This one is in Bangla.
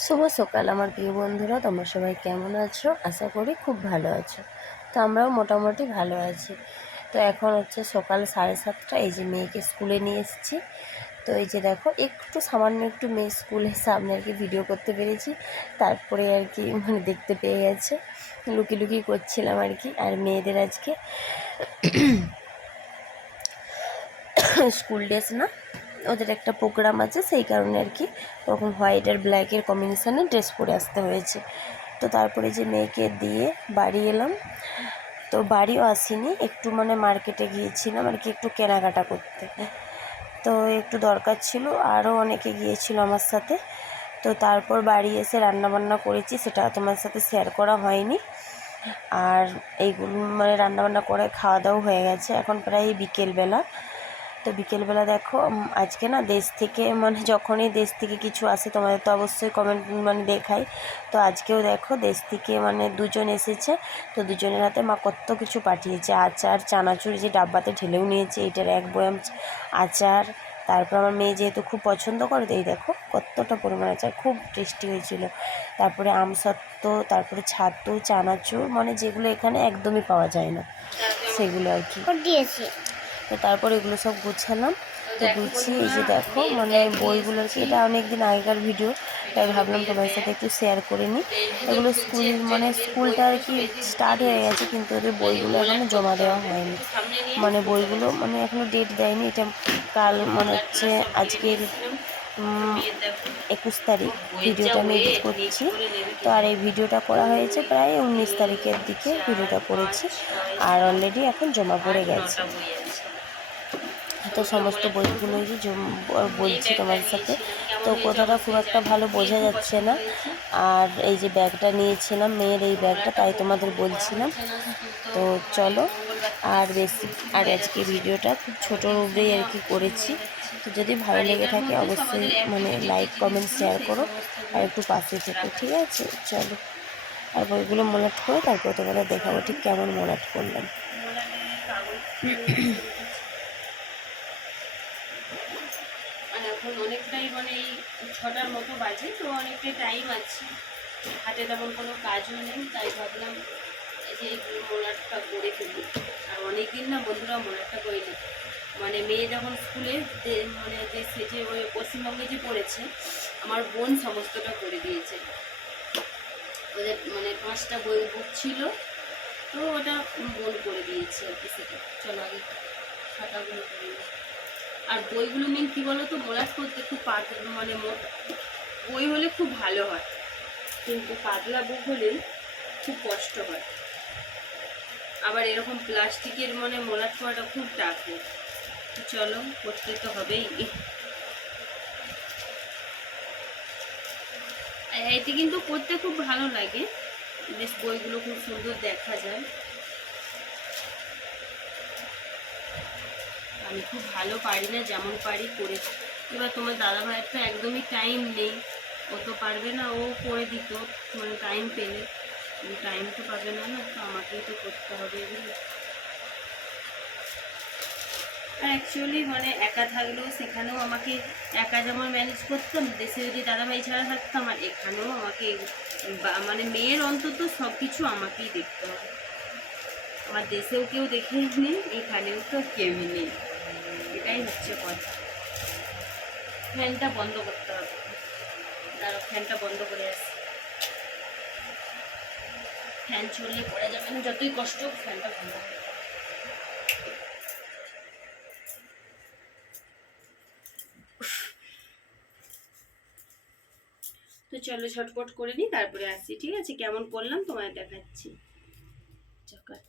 শুভ সকাল আমার প্রিয় বন্ধুরা, তোমরা সবাই কেমন আছো? আশা করি খুব ভালো আছো। তো আমরাও মোটামুটি ভালো আছি। তো এখন হচ্ছে সকাল 7:30। এই যে মেয়েকে স্কুলে নিয়ে এসেছি। তো এই যে দেখো, একটু সামান্য একটু মেয়ে স্কুলের সামনে আর কি ভিডিও করতে পেরেছি। তারপরে আর কি দেখতে পেয়ে গেছে, লুকিয়ে লুকিয়ে করছিলাম আর কি। আর মেয়েদের আজকে স্কুল ড্রেস না, ওদের একটা প্রোগ্রাম আছে, সেই কারণে আর কি ওরকম হোয়াইট আর ব্ল্যাকের কম্বিনেশানে ড্রেস পরে আসতে হয়েছে। তো তারপরে যে মেয়েকে দিয়ে বাড়ি এলাম। তো বাড়িও আসিনি, একটু মার্কেটে গিয়েছিলাম আর কি, একটু কেনাকাটা করতে। তো একটু দরকার ছিল, আরও অনেকে গিয়েছিল আমার সাথে। তো তারপর বাড়ি এসে রান্নাবান্না করেছি, সেটা তোমার সাথে শেয়ার করা হয়নি। আর এইগুলো রান্নাবান্না করে খাওয়া দাওয়া হয়ে গেছে, এখন প্রায় বিকেলবেলা। তো বিকেলবেলা দেখো, আজকে না দেশ থেকে যখনই দেশ থেকে কিছু আসে তোমাদের তো অবশ্যই কমেন্ট দেখাই। তো আজকেও দেখো দেশ থেকে দুজন এসেছে। তো দুজনের হাতে মা কত কিছু পাঠিয়েছে, আচার, চানাচুর, যে ডাব্বাতে ঢেলেও নিয়েছে, এটার এক বয়াম আচার। তারপর আমার মেয়ে যেহেতু খুব পছন্দ করে, তো এই দেখো কতটা পরিমাণ আচার, খুব টেস্টি হয়েছিল। তারপরে আমসত্ত্ব, তারপরে ছাতু, চানাচুর, যেগুলো এখানে একদমই পাওয়া যায় না, সেগুলো আর কি দিয়েছে। তো তারপর এগুলো সব গুছালাম। তো গুছিয়ে এই যে দেখো বইগুলো আর কি, এটা অনেক দিন আগেকার ভিডিও, তাই ভাবলাম তোমাদের সাথে একটু শেয়ার করে নিই। এগুলো স্কুলটা আর কি স্টার্ট হয়ে গেছে, কিন্তু ওদের বইগুলো এখনও জমা দেওয়া হয়নি। বইগুলো এখনও ডেট দেয়নি। এটা কাল হচ্ছে আজকের 21 তারিখ ভিডিওটা আমি এডিট করছি। তো আর এই ভিডিওটা করা হয়েছে প্রায় 19 তারিখের দিকে ভিডিওটা করেছি, আর অলরেডি এখন জমা পড়ে গেছে। তো সমস্ত বইগুলোই যে বলছি তোমার সাথে। তো কথাটা খুব একটা ভালো বোঝা যাচ্ছে না। আর এই যে ব্যাগটা নিয়েছিলাম, মেয়ের এই ব্যাগটা, তাই তোমাদের বলছিলাম। তো চলো, আর বেশি আর আজকে ভিডিওটা খুব ছোটোর উপরেই আর কি করেছি। তো যদি ভালো লেগে থাকে অবশ্যই লাইক, কমেন্ট, শেয়ার করো, আর একটু পাশে থেকো, ঠিক আছে? চলো, আর বইগুলো মোলাট করে তারপর তোমাদের দেখাবো ঠিক কেমন মোলাট করলাম। এখন অনেকটাই এই 6টার মতো বাজে, তো অনেকটাই টাইম আছে, হাতে তেমন কোনো কাজও নেই, তাই ভাবলাম যে মোলারটা করে ফেলি। আর অনেকদিন না বন্ধুরা মোলারটা করিনি। মেয়ে যখন স্কুলে যে সেজে ওই পশ্চিমবঙ্গে যে পড়েছে, আমার বোন সমস্তটা করে দিয়েছে। ওদের 5টা বই বুক ছিল, তো ওটা বোন করে দিয়েছে আর কি। সেটা চলো আগে খাতাগুলো করে। আর বইগুলো মেন কী বলো তো, মোলাট করতে খুব বই হলে খুব ভালো হয়, কিন্তু পাতলা বুক হলে খুব কষ্ট হয়। আবার এরকম প্লাস্টিকের মোলাট করাটা খুব টাফ হয়। চলো, করতে তো হবেই। এতে কিন্তু করতে খুব ভালো লাগে, বেশ বইগুলো খুব সুন্দর দেখা যায়। আমি খুব ভালো পারি না, যেমন পারি করেছি। এবার তোমার দাদা ভাইয়ের তো একদমই টাইম নেই, ও তো পারবে না, ও করে দিত টাইম পেলে। টাইম তো পাবে না, না তো আমাকেই তো করতে হবে এগুলো। আর অ্যাকচুয়ালি একা থাকলেও সেখানেও আমাকে একা যেমন ম্যানেজ করতাম, দেশে যদি দাদাভাই ছাড়া থাকতাম, আর এখানেও আমাকে মেয়ের অন্তত সব কিছু আমাকেই দেখতে হবে। আমার দেশেও কেউ দেখেই নেই, এখানেও তো কেউই নেই, এটাই হচ্ছে কথা। ফ্যানটা বন্ধ করতে হবে, তার ফ্যানটা বন্ধ করে আসি। ফ্যান চললে পড়ে যাবে না, যতই কষ্ট হোক ফ্যানটা বন্ধ করতে হবে। তো চলো ঝটপট করে নিই, তারপরে আসছি, ঠিক আছে? কেমন করলাম তোমায় দেখাচ্ছি। চকাট